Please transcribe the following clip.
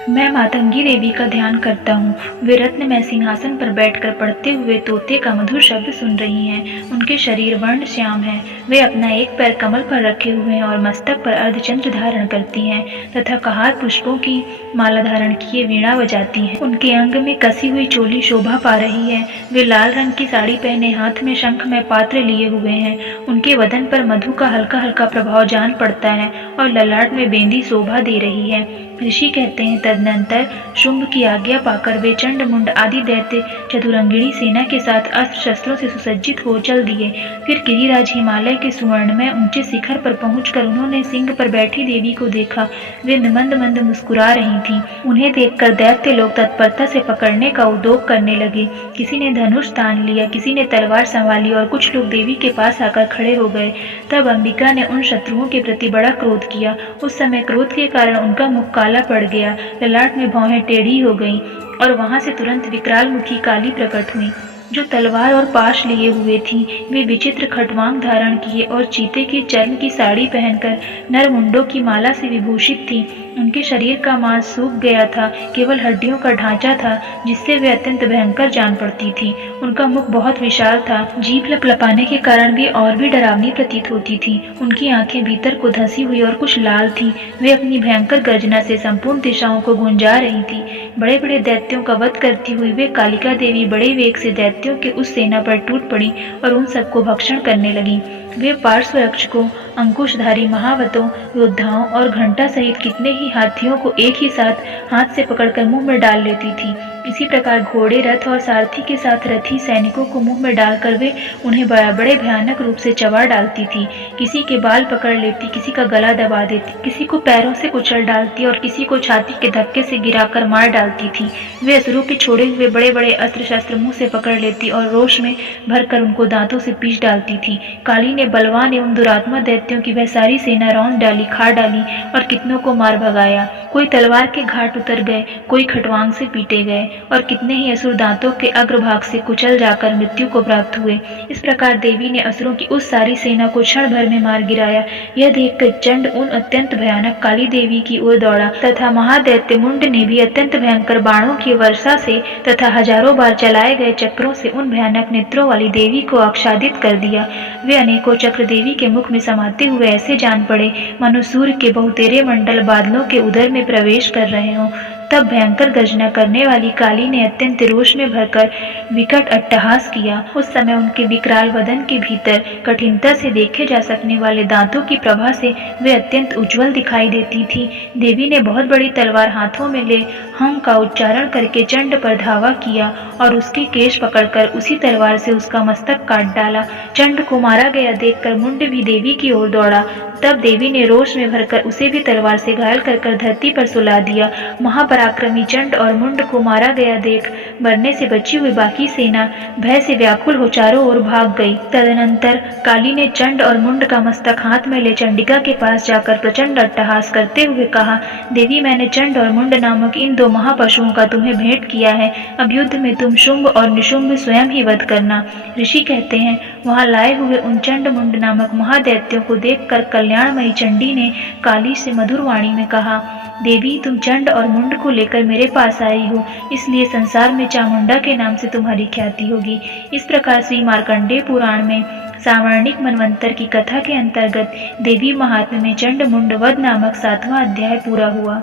मैं मातंगी देवी का ध्यान करता हूँ। वे रत्न में सिंहासन पर बैठकर पढ़ते हुए तोते का मधुर शब्द सुन रही हैं। उनके शरीर वर्ण श्याम है। वे अपना एक पैर कमल पर रखे हुए हैं और मस्तक पर अर्धचंद्र धारण करती हैं तथा कहार पुष्पों की माला धारण किए वीणा बजाती हैं। उनके अंग में कसी हुई चोली शोभा पा रही है। वे लाल रंग की साड़ी पहने हाथ में शंख में पात्र लिए हुए हैं। उनके वदन पर मधु का हल्का हल्का प्रभाव जान पड़ता है और ललाट में बेंदी शोभा दे रही है। ऋषि कहते हैं, तदनंतर शुंभ की आज्ञा पाकर वे चंड मुंड आदि दैत्य चतुरंगिणी सेना के साथ अस्त्र शस्त्रों से सुसज्जित हो चल दिए। फिर गिरिराज हिमालय के सुवर्ण में ऊंचे शिखर पर पहुंचकर उन्होंने सिंह पर बैठी देवी को देखा। वे मंद मंद मुस्कुरा रही थीं। उन्हें देखकर दैत्य लोग तत्परता से पकड़ने का उद्योग करने लगे। किसी ने धनुष तान लिया, किसी ने तलवार संभाली और कुछ लोग देवी के पास आकर खड़े हो गए। तब अंबिका ने उन शत्रुओं के प्रति बड़ा क्रोध किया। उस समय क्रोध के कारण उनका मुख काला पड़ गया, ललाट में भौहें टेढ़ी हो गईं और वहां से तुरंत विकराल मुखी काली प्रकट हुई, जो तलवार और पाश लिए हुए थी। वे विचित्र खटवांग धारण किए और चीते के चर्म की साड़ी पहनकर नर मुंडों की माला से विभूषित थी। उनके शरीर का मांस सूख गया था, केवल हड्डियों का ढांचा था जिससे वे अत्यंत भयंकर जान पड़ती थी। उनका मुख बहुत विशाल था, जीभ लपलपाने के कारण वे और भी डरावनी प्रतीत होती थी। उनकी आंखें भीतर को धंसी हुई और कुछ लाल थी। वे अपनी भयंकर गर्जना से संपूर्ण दिशाओं को गूंजा रही थी। बड़े बड़े दैत्यों का वध करती हुई वे कालिका देवी बड़े वेग से दैत्यों के उस सेना पर टूट पड़ी और उन सबको भक्षण करने लगी। वे पार्श्व रक्षकों, अंकुशधारी महावतों, योद्धाओं और घंटा सहित कितने ही हाथियों को एक ही साथ हाथ से पकड़कर मुंह में डाल लेती थी। इसी प्रकार घोड़े, रथ और सारथी के साथ रथी सैनिकों को मुंह में डालकर वे उन्हें बड़े भयानक रूप से चबा डालती थी। किसी के बाल पकड़ लेती, किसी का गला दबा देती, किसी को पैरों से कुचल डालती और किसी को छाती के धक्के से गिराकर मार डालती थी। वे असुरों के छोड़े हुए बड़े बड़े अस्त्र शस्त्र मुंह से पकड़ लेती और रोष में भरकर उनको दांतों से पीस डालती थी। काली ने बलवान एवं दुरात्मा दैत्यों की वह सारी सेना रौंद डाली, खा डाली और कितनों को मार भगाया। कोई तलवार के घाट उतर गए, कोई खटवांग से पीटे गए और कितने ही असुर दांतों के अग्रभाग से कुचल जाकर मृत्यु को प्राप्त हुए। इस प्रकार देवी ने असुरों की उस सारी सेना को क्षण भर में मार गिराया। यह देखकर चंड उन अत्यंत भयानक काली देवी की ओर दौड़ा तथा महादैत्य मुंड ने भी अत्यंत भयंकर बाणों की वर्षा से तथा हजारों बार चलाए गए चक्रों से उन भयानक नेत्रों वाली देवी को आच्छादित कर दिया। वे अनेकों चक्र देवी के मुख में समाते हुए ऐसे जान पड़े मानो सूर्य के बहुतेरे मंडल बादलों के उदर में प्रवेश कर रहे हों। तब भयंकर गर्जना करने वाली काली ने अत्यंत रोष में भरकर विकट अट्टहास किया। उस समय उनके विकराल वदन के भीतर कठिनता से देखे जा सकने वाले दांतों की प्रभा से वे अत्यंत उज्जवल दिखाई देती थी। देवी ने बहुत बड़ी तलवार हाथों में ले हम का उच्चारण करके चंड पर धावा किया और उसके केश पकड़कर उसी तलवार से उसका मस्तक काट डाला। चंड को मारा गया देखकर मुंड भी देवी की ओर दौड़ा। तब देवी ने रोष में भरकर उसे भी तलवार से घायल कर धरती पर सुला दिया। महापराक्रमी चंड और मुंड को मारा गया देख मरने से बची हुई बाकी सेना भय से व्याकुल हो चारों ओर भाग गई। तदनंतर काली ने चंड और मुंड का मस्तक हाथ में ले चंडिका के पास जाकर प्रचंड अट्टहास करते हुए कहा, देवी, मैंने चंड और मुंड नामक इन दो महापशुओं का तुम्हें भेंट किया है। अब युद्ध में तुम शुंभ और निशुंभ स्वयं ही वध करना। ऋषि कहते हैं, वहां लाए हुए उन चंड मुंड नामक महादैत्यों को देखकर कल्याणमयी चंडी ने काली से मधुर वाणी में कहा, देवी, तुम चंड और मुंड को लेकर मेरे पास आई हो, इसलिए संसार में चामुंडा के नाम से तुम्हारी ख्याति होगी। इस प्रकार श्री मार्कंडेय पुराण में सावर्णिक मनवंतर की कथा के अंतर्गत देवी महात्म्य में चंड मुंड वध नामक 7वां अध्याय पूरा हुआ।